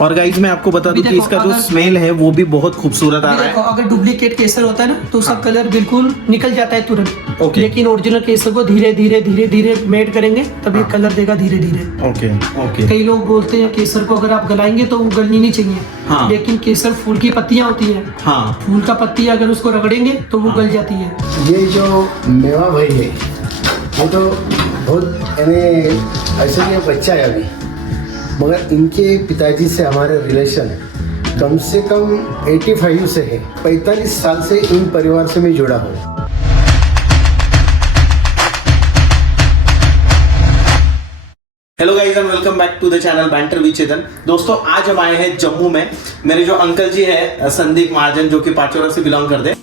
और गाइज मैं आपको बता दूं कि इसका जो स्मेल है वो भी बहुत खूबसूरत आ रहा है। अगर डुप्लीकेट केसर होता है ना तो उसका कलर बिल्कुल निकल जाता है तुरंत। ओके। लेकिन ओरिजिनल केसर को धीरे धीरे धीरे धीरे मेड करेंगे तभी कलर देगा धीरे धीरे। Okay okay. कई लोग बोलते हैं केसर को अगर आप गलाएंगे तो वो गलनी नहीं चाहिए। हाँ। लेकिन केसर फूल की पत्तियां होती हैं। हाँ। फूल का पत्ती अगर उसको रगड़ेंगे तो वो गल जाती है। ये जो मेवा भाई है ये तो बहुत यानी ऐसे ही बच्चा है अभी, मगर इनके पिताजी से हमारे रिलेशन कम से कम 85 से है। 45 साल से इन परिवार से मैं जुड़ा हूँ। Hello guys and welcome back to the channel banter with Chetan. दोस्तों आज हम आए हैं जम्मू में। मेरे जो अंकल जी है संदीप महाजन जो कि पाचोरा से बिलोंग करते हैं,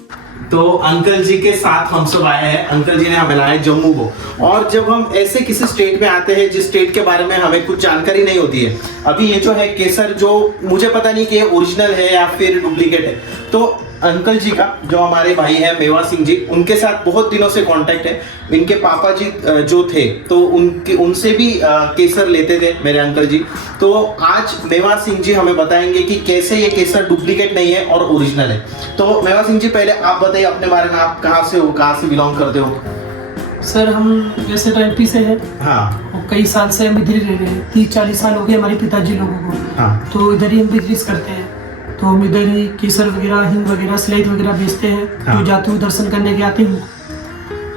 तो अंकल जी के साथ हम सब आए हैं। अंकल जी ने हमें लाया जम्मू को। और जब हम ऐसे किसी स्टेट में आते हैं जिस स्टेट के बारे में हमें कुछ जानकारी नहीं होती है, अभी ये जो है केसर जो मुझे पता नहीं कि ये ओरिजिनल है या फिर डुप्लीकेट है, तो अंकल जी का जो हमारे भाई है मेवा सिंह जी, उनके साथ बहुत दिनों से कांटेक्ट है। इनके पापा जी जो थे तो उनसे भी केसर लेते थे मेरे अंकल जी। तो आज मेवा सिंह जी हमें बताएंगे कि कैसे ये केसर डुप्लीकेट नहीं है और ओरिजिनल है। तो मेवा सिंह जी पहले आप बताइए अपने बारे में, आप कहाँ से हो, कहाँ से बिलोंग करते हो? सर हम जैसे एमपी से हैं। हाँ। और कई साल से हम इधर ही रह रहे हैं। 30-40 साल हो गए हमारे पिताजी लोगों को। हाँ। तो इधर ही हम बिजनेस करते हैं। तो हम इधर ही केसर वगैरह, हिंग वगैरह, स्लेट वगैरह बेचते हैं। हाँ। तो जाते हुए दर्शन करने के आते हैं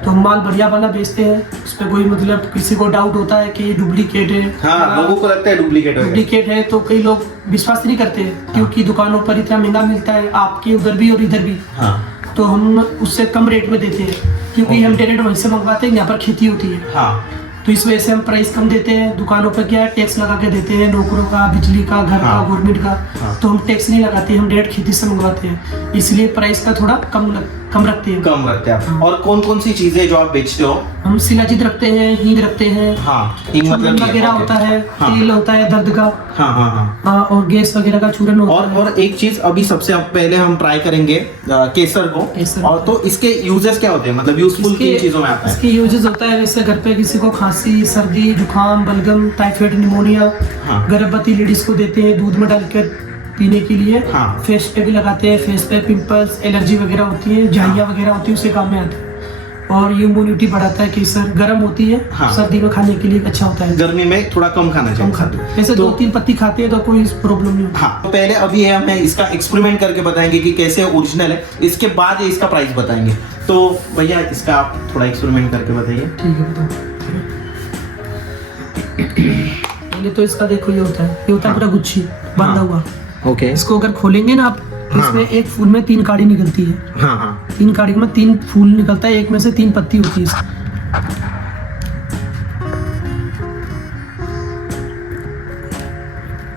तो हम माल बढ़िया वाला बेचते हैं। उस पर कोई मतलब किसी को डाउट होता है कि ये डुप्लीकेट है। हाँ, लोगों को लगता है डुप्लीकेट है। डुप्लीकेट है तो कई लोग विश्वास नहीं करते हैं क्योंकि दुकानों पर इतना महंगा मिलता है, आपके उधर भी और इधर भी। हाँ। तो हम उससे कम रेट में देते हैं क्योंकि हम डायरेक्ट वहीं से मंगवाते हैं, यहाँ पर खेती होती है। हाँ। तो इस वजह से हम प्राइस कम देते हैं। दुकानों पर क्या है, टैक्स लगा के देते हैं, नौकरों का, बिजली का, घर का, गवर्नमेंट का। तो हम टैक्स नहीं लगाते, हम डायरेक्ट खेती से मंगवाते हैं, इसलिए प्राइस का थोड़ा कम रखते हैं। कम रखते हैं। और कौन कौन सी चीजें जो आप बेचते हो? हम शिलाजीत रखते हैं, हींग रखते हैं। हाँ, हींग मतलब वगैरह होता है। हाँ। तेल होता है दर्द का। हाँ हाँ हाँ। हाँ, और गैस वगैरह का चूरन होता है। और एक चीज अभी सबसे पहले हम ट्राई करेंगे केसर को। केसर। और तो इसके यूजेस क्या होते हैं, मतलब यूजफुल किन चीजों में आता है? इसके यूजेस होता है जैसे घर पे किसी को खांसी, सर्दी, जुकाम, बलगम, टाइफाइड, निमोनिया, हाँ। गर्भवती लेडीज को देते हैं दूध में डालकर पीने के लिए। हाँ। फेस पे भी लगाते हैं, फेस पे पिंपल्स, एलर्जी वगैरह होती है, झाइयाँ वगैरह होती है, उसे काम में आता है। और ये इम्यूनिटी बढ़ाता है। केसर गर्म होती है। हाँ। सर्दी में खाने के लिए अच्छा होता है। गर्मी में थोड़ा कम खाना चाहिए। कम खाते हैं, जैसे 2-3 पत्ती खाते हैं तो कोई प्रॉब्लम नहीं होती। हाँ, तो पहले अभी हमें इसका एक्सपेरिमेंट करके बताएंगे कि कैसे ओरिजिनल है, इसके बाद ये इसका प्राइस बताएंगे। तो भैया इसका आप थोड़ा एक्सपेरिमेंट करके बताइए। ठीक है, बताओ। पहले तो इसका देखो ये होता है पूरा गुच्छी बंधा हुआ। ओके। इसको अगर खोलेंगे ना आप, इसमें एक फूल में 3 काड़ी निकलती है। हाँ हाँ। 3 काड़ी में 3 फूल निकलता है, एक में से 3 पत्ती होती है इसकी।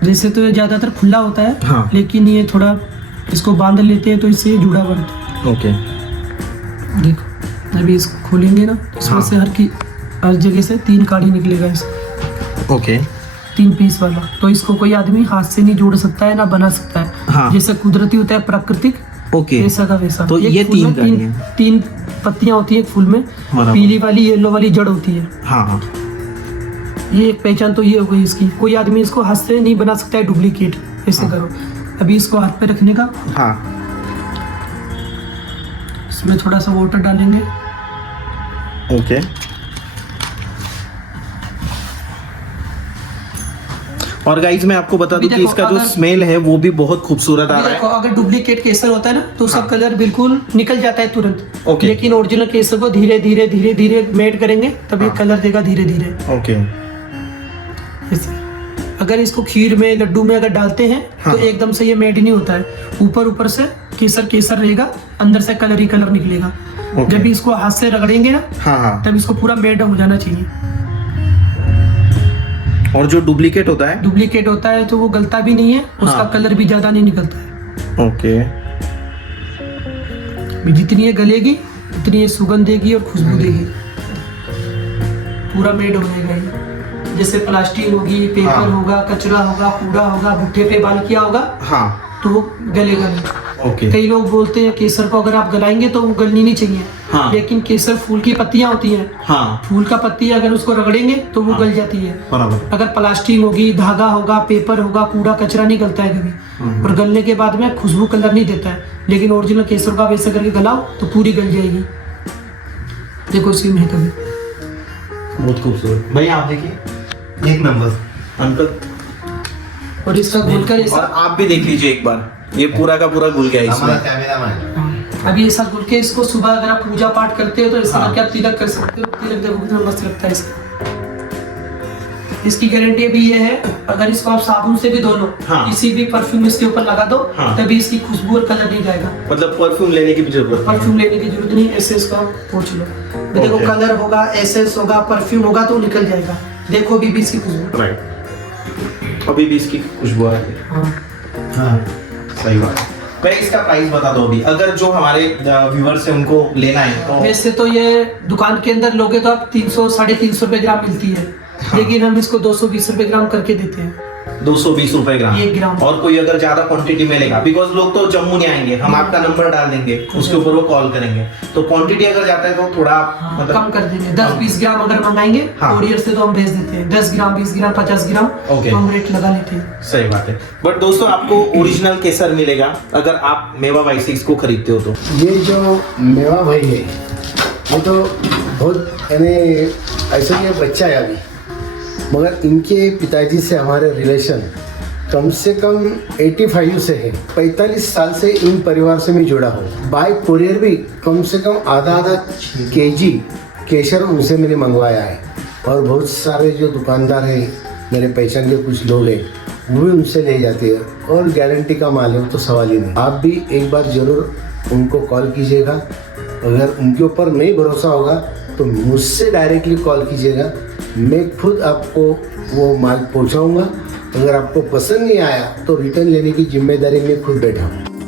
जैसे तो ये ज्यादातर खुला होता है। हाँ। लेकिन ये थोड़ा इसको बांध लेते हैं तो इससे जुड़ा बढ़ता है। ओके। देखो अभी इसको खोलेंगे ना, इसमें हाँ। से हर जगह से 3 काड़ी निकलेगा इसका। ओके। 3 पीस वाला। तो इसको कोई आदमी हाथ से नहीं जोड़ सकता है ना बना सकता है। हाँ। जैसे कुदरती होता है प्राकृतिक, ओके। वैसा का वैसा। तो एक ये फूल 3 में काड़ियाँ। 3 पत्तियां होती है एक फूल में। बराबर। पीली वाली, येलो वाली जड़ होती है। हाँ हाँ। ये एक पहचान तो ये हो गई इसकी। कोई आदमी इसको हाथ से नहीं बना सकता है डुप्लीकेट। ऐसे करो, अभी इसको हाथ पे रखने का, हाँ। इसमें थोड़ा सा वाटर डालेंगे। ओके। और गाइज मैं आपको बता दूं कि इसका जो स्मेल है वो भी बहुत खूबसूरत आ रहा है। अगर डुप्लीकेट केसर होता है ना तो उसका कलर बिल्कुल निकल जाता है तुरंत। ओके। लेकिन ओरिजिनल केसर को धीरे धीरे धीरे धीरे मेड करेंगे तभी कलर देगा धीरे धीरे। ओके। अगर इसको खीर में, लड्डू में अगर डालते हैं तो एकदम से ये मेड नहीं होता है। ऊपर से केसर केसर रहेगा, अंदर से कलर ही कलर निकलेगा। जब भी इसको हाथ से रगड़ेंगे ना, हाँ हाँ। तब इसको पूरा मेड हो जाना चाहिए। और जो डुप्लीकेट होता है तो वो गलता भी नहीं है, उसका कलर भी ज्यादा नहीं निकलता है। ओके। जितनी ये गलेगी उतनी ये सुगंध देगी और खुशबू देगी। पूरा मेड हो जाएगा ये। जैसे प्लास्टिक होगी, पेपर होगा, कचरा होगा, कूड़ा होगा, भुट्टे पे बाल किया होगा, हाँ। तो वो गलेगा नहीं। ओके। कई लोग बोलते हैं केसर को अगर आप गलाएंगे तो वो गलनी नहीं चाहिए। हाँ। लेकिन केसर फूल की पत्तियां होती हैं, हाँ फूल का पत्ती अगर उसको रगड़ेंगे तो वो गल जाती है। बराबर। अगर प्लास्टिक होगी, धागा होगा, पेपर होगा, कूड़ा कचरा नहीं गलता है कभी, और गलने के बाद में खुशबू कलर नहीं देता है। लेकिन ओरिजिनल केसर का वैसे करके गलाओ तो पूरी गल जाएगी। देखो इसी में कभी बहुत खूबसूरत भैया, आप देखिए एक नंबर अंकल। और इसका घोलकर और ऐसा आप भी देख लीजिए एक बार, ये पूरा का पूरा घुल गया हमारा इसमें। कैमरामैन। अभी ऐसा घोल के इसको सुबह अगर आप पूजा पाठ करते हो तो ऐसा करके आप तिलक कर सकते हो। तिलक देखो कितना मस्त लगता है इसका। इसकी गारंटी भी ये है, अगर इसको आप साबुन से भी धो लो, हाँ। किसी भी परफ्यूम इसके ऊपर लगा दो, हाँ। तभी इसकी खुशबू और कलर नहीं जाएगा। मतलब परफ्यूम लेने की भी जरूरत नहीं। परफ्यूम लेने की जरूरत नहीं, ऐसे इसको आप पोंछ लो। देखो Okay. कलर होगा, एसेंस होगा, परफ्यूम होगा तो निकल जाएगा। देखो अभी भी इसकी खुशबू। राइट, अभी भी इसकी खुशबू आ रही है। हाँ। हाँ सही बात है। भाई इसका प्राइस बता दो अभी, अगर जो हमारे व्यूअर्स है उनको लेना है तो। वैसे तो ये दुकान के अंदर लोगे तो आप 300 350 रुपए ग्राम मिलती है, लेकिन हम इसको 220 रुपए ग्राम करके देते हैं। 220 रुपए ग्राम। 1 ग्राम। और कोई अगर ज्यादा क्वांटिटी में लेगा, बिकॉज लोग तो जम्मू नहीं आएंगे, हम आपका नंबर डाल देंगे, उसके ऊपर वो कॉल करेंगे, तो क्वांटिटी अगर जाता है तो थोड़ा हाँ, कम कर देंगे। 10-20 ग्राम अगर मंगाएंगे हाँ। कोरियर से तो हम भेज देते हैं। 10 ग्राम, 20 ग्राम, 50 ग्राम ओके। तो हम रेट लगा लेते हैं। सही बात है। बट दोस्तों आपको ओरिजिनल केसर मिलेगा अगर आप मेवा भाई से इसको खरीदते हो तो। ये जो मेवा भाई है ये तो बहुत यानी ऐसा ही बच्चा है अभी, मगर इनके पिताजी से हमारे रिलेशन कम से कम 85 से है। 45 साल से इन परिवार से मैं जुड़ा हूँ। बाय कुरियर भी कम से कम आधा केजी केसर उनसे मैंने मंगवाया है। और बहुत सारे जो दुकानदार हैं, मेरे पहचान के कुछ लोग हैं, वो भी उनसे ले जाते हैं। और गारंटी का माल है, तो सवाल ही नहीं। आप भी एक बार ज़रूर उनको कॉल कीजिएगा। अगर उनके ऊपर नहीं भरोसा होगा तो मुझसे डायरेक्टली कॉल कीजिएगा, मैं खुद आपको वो माल पहुंचाऊंगा। अगर आपको पसंद नहीं आया तो रिटर्न लेने की जिम्मेदारी मैं खुद बैठा हूँ।